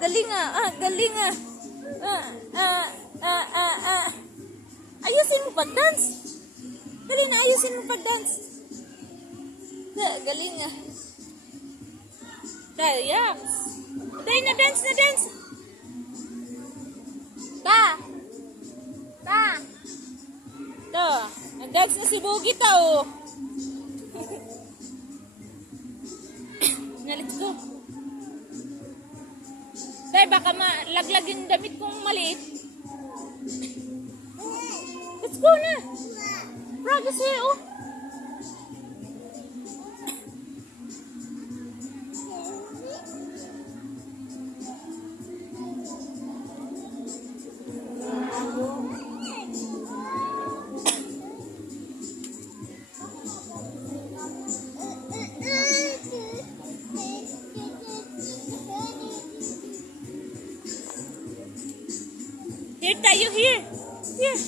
galing ah. Galing ah. Ayusin mo pag-dance. Dali na, ayusin mo pag-dance. Galing ah. Dahil, yaks. Dahil na dance, na dance. To, nag-dance na si Boogie ta oh. Na, let's go. Dahil baka malaglag yung damit kong maliit. Let's go na. Progress here oh. Here tayo, here. Here.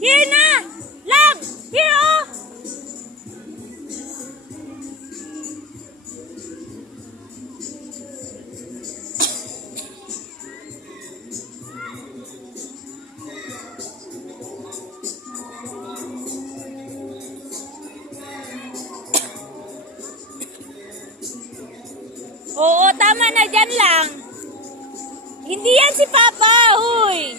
Here na! Love! Here, oh! Oo, tama na dyan lang. Hindi yan si Papa, huy!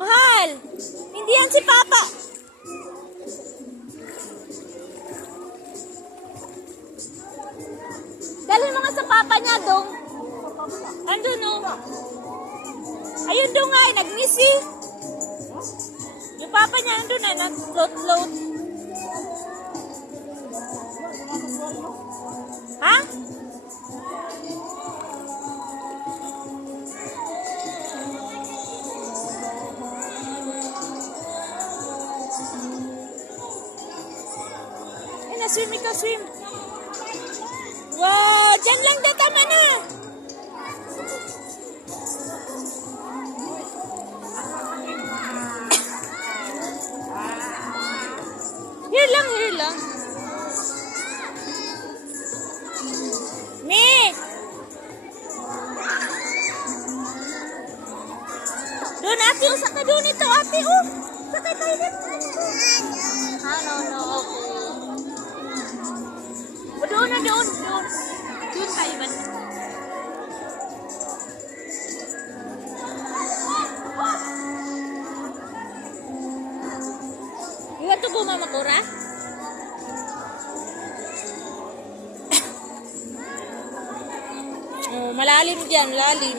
Mahal! Hindi yan si Papa! Dalhin mo nga sa Papa niya, Dong. Andun, oh. Ayun, Dong, ay, nag-missy. Yung Papa niya, andun, ay, nag-float-float. Ha? Swim ikaw, swim. Wow, dyan lang daw, tama na. Here lang, here lang. Ne! Doon, ate, usak ka doon ito, ate, oh. Sakay tayo dito. No, okay. Doon na, doon. Doon tayo ba? You want to go, Mama Cora? Oh, malalim dyan, malalim.